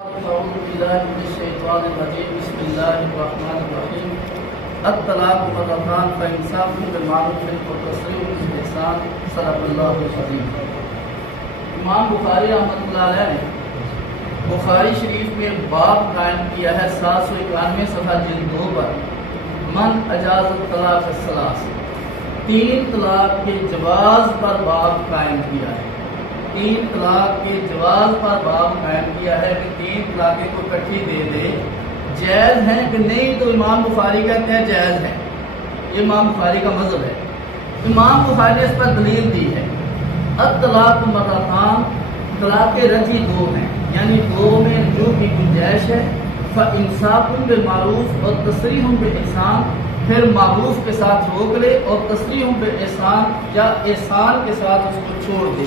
أعوذ بالله من الشيطان الرجيم بسم الله الرحمن الرحيم الطلاق مرتان فإمساك بالمعروف وتسريح بالإحسان صدق الله العظيم۔ امام بخاری رحمۃ اللہ علیہ نے بخاری شریف میں باب قائم کیا ہے 791 صفحہ جلد 2 پر من اجاز الطلاق الثلاث، 3 طلاق کے جواز پر باب قائم کیا ہے۔ 3 طلاق کے جواز پر باب قائم کیا ہے کہ 3 طلاقیں کو اکٹھی دے دے، جائز ہیں کہ نہیں؟ تو امام بخاری کہتے ہیں جائز ہے، یہ امام بخاری کا مذہب ہے۔ امام بخاری نے اس پر دلیل دی ہے الطلاق مرتان، طلاق رجعی 2 ہیں، یعنی 2 میں جو بھی گنجائش ہے فإمساک بالمعروف اور تسریح بالإحسان، پھر معروف کے ساتھ روک لے اور تسریح بالإحسان یا احسان کے ساتھ اس کو چھوڑ دے۔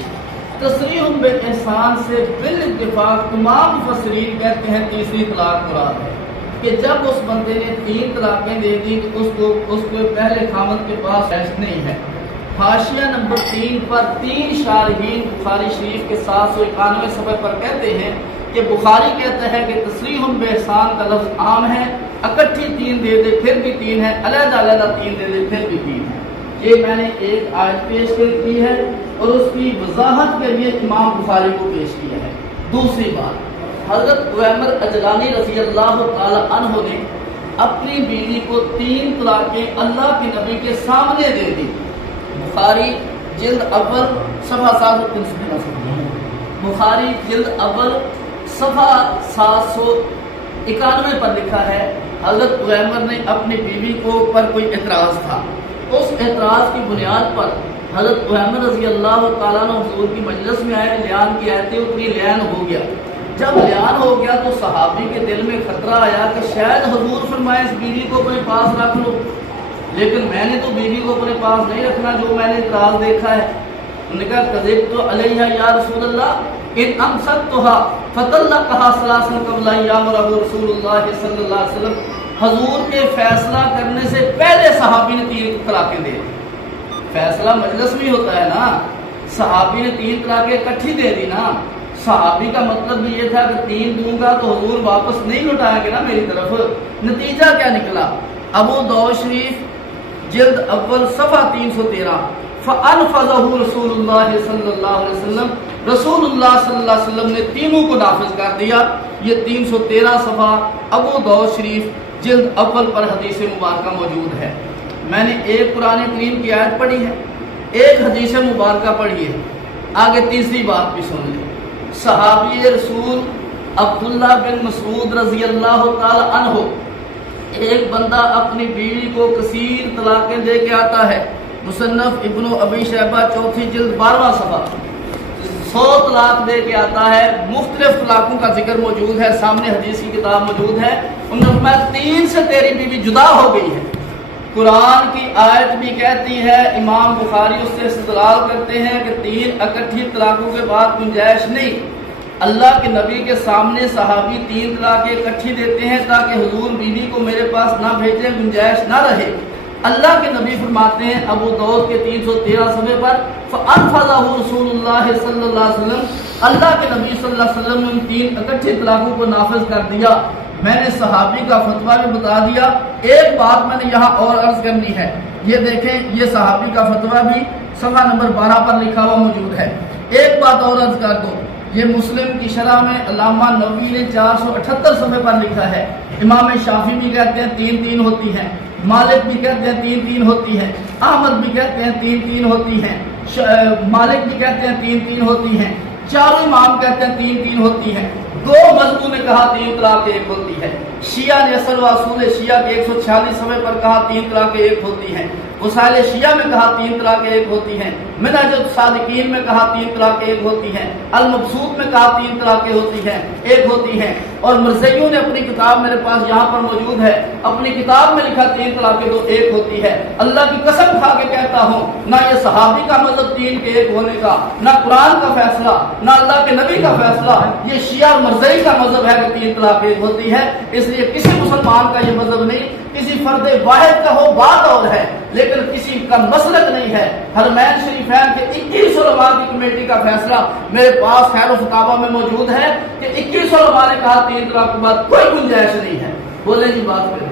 تسریح بالإحسان سے بالاتفاق تمام مفسرین کہتے ہیں تیسری طلاق مراد ہے کہ جب اس بندے نے 3 طلاقیں دے دی تو اس کو پہلے خامد کے پاس ریسٹ نہیں ہے۔ حاشیہ نمبر 3 پر 3 شارحین بخاری شریف کے 791 صفحے پر کہتے ہیں کہ بخاری کہتا ہے کہ تسریح بالإحسان کا لفظ عام ہے، اکٹھی 3 دے دے پھر بھی 3 ہے، علیحدہ علیحدہ 3 دے دے پھر بھی 3 ہے۔ یہ میں نے ایک آیت پیش کی ہے اور اس کی وضاحت کے لیے امام بخاری کو پیش کیا ہے۔ دوسری بات، حضرت عمر اجلانی رضی اللہ تعالی عنہ نے اپنی بیوی کو 3 طلاقیں اللہ کے نبی کے سامنے دے دی۔ بخاری جلد اول صفحہ 791، بخاری جلد اول صفحہ 791 پر لکھا ہے حضرت عمر نے اپنی بیوی کو پر کوئی اعتراض تھا، اس اعتراض کی بنیاد پر حضرت عمر رضی اللہ تعالیٰ عنہ حضور کی مجلس میں آئے، لیان کی آیتیں اتری، لیان ہو گیا۔ جب لیان ہو گیا تو صحابی کے دل میں خطرہ آیا کہ شاید حضور فرمائے اس بیوی کو اپنے پاس رکھ لو، لیکن میں نے تو بیوی کو اپنے پاس نہیں رکھنا جو میں نے اعتراض دیکھا ہے۔ انہوں نے کہا کذبت علیہا یا رسول اللہ ان امسکتها فطلقها ثلاثا قبل ان یامرہ رسول اللہ صلی اللہ علیہ وسلم، حضور کے فیصلہ کرنے سے پہلے صحابی نے 3 طلاقیں دے دی۔ فیصلہ مجلس میں ہوتا ہے نا، صحابی نے 3 طلاقیں اکٹھی دے دی نا۔ صحابی کا مطلب بھی یہ تھا کہ 3 دوں گا تو حضور واپس نہیں لوٹائیں گے نا میری طرف۔ نتیجہ کیا نکلا؟ ابو داؤد شریف جلد اول صفحہ 313 فَأَنْفَذَهُ رسول اللہ صلی اللہ علیہ وسلم، رسول اللہ صلی اللہ علیہ وسلم نے تینوں کو نافذ کر دیا۔ یہ 313 صفحہ ابو داؤد شریف جلد اول پر حدیث مبارکہ موجود ہے۔ میں نے ایک قرآن کریم کی آیت پڑھی ہے، ایک حدیث مبارکہ پڑھی ہے، آگے تیسری بات بھی سن لیں۔ صحابی رسول عبداللہ بن مسعود رضی اللہ تعالی عنہ، ایک بندہ اپنی بیوی کو کثیر طلاقیں دے کے آتا ہے، مصنف ابن ابی شیبہ 4 جلد 12 صفحہ 100 طلاق دے کے آتا ہے، مختلف طلاقوں کا ذکر موجود ہے، سامنے حدیث کی کتاب موجود ہے۔ انہوں نے فرمایا 3 سے تیری بیوی جدا ہو گئی ہے۔ قرآن کی آیت بھی کہتی ہے، امام بخاری اس سے استدلال کرتے ہیں کہ 3 اکٹھی طلاقوں کے بعد گنجائش نہیں۔ اللہ کے نبی کے سامنے صحابی 3 طلاقیں اکٹھی دیتے ہیں تاکہ حضور بیوی کو میرے پاس نہ بھیجیں، گنجائش نہ رہے۔ اللہ کے نبی فرماتے ہیں ابو داؤد کے 313 صفحے پر فَأَنْفَذَهُ رسول اللہ صلی اللہ علیہ وسلم، اللہ کے نبی صلی اللہ علیہ وسلم نے ان 3 اکٹھی طلاقوں کو نافذ کر دیا۔ میں نے صحابی کا فتویٰ بھی بتا دیا۔ ایک بات میں نے یہاں اور عرض کرنی ہے، یہ دیکھیں یہ صحابی کا فتویٰ بھی صفحہ نمبر 12 پر لکھا ہوا موجود ہے۔ ایک بات اور عرض کر دو، یہ مسلم کی شرح میں علامہ نووی نے 478 صفحے پر لکھا ہے، امام شافعی بھی کہتے ہیں 3 ہوتی ہیں، مالک بھی کہتے ہیں 3 ہوتی ہیں، احمد بھی کہتے ہیں 3 ہوتی ہیں، مالک بھی کہتے ہیں 3 ہوتی ہیں، چاروں امام کہتے ہیں 3 ہوتی ہیں۔ 2 مذہبوں نے کہا 3 طلاق 1 ہوتی ہے۔ شیعہ نے اصل و اصول شیعہ کے 146 صفحے پر کہا 3 طلاق 1 ہوتی ہیں۔ وسائل شیعہ میں کہا 3 طلاق 1 ہوتی ہیں۔ منہج الصادقین میں کہا 3 طلاق 1 ہوتی ہیں۔ المبسوط میں کہا 3 طلاقیں ہوتی ہیں، 1 ہوتی ہیں۔ اور مرزیوں نے اپنی کتاب میرے پاس یہاں پر موجود ہے، اپنی کتاب میں لکھا 3 طلاقیں تو 1 ہوتی ہے۔ اللہ کی قسم کھا کے کہتا ہوں، نہ یہ صحابی کا مذہب 3 کے 1 ہونے کا، نہ قرآن کا فیصلہ، نہ اللہ کے نبی کا فیصلہ، یہ شیعہ اور مرزئی کا مذہب ہے کہ 3 طلاق 1 ہوتی ہے۔ اس لیے کسی مسلمان کا یہ مذہب نہیں، کسی فرد واحد کا ہو بات اور ہے، لیکن کسی کا مسلک نہیں ہے۔ حرمین شریف فہم کہ 21 علماء کی کمیٹی کا فیصلہ میرے پاس خیر و فتاوا میں موجود ہے کہ 21 علماء نے کہا 3 طلاق کے بعد کوئی گنجائش نہیں ہے. بولیں جی بات کریں.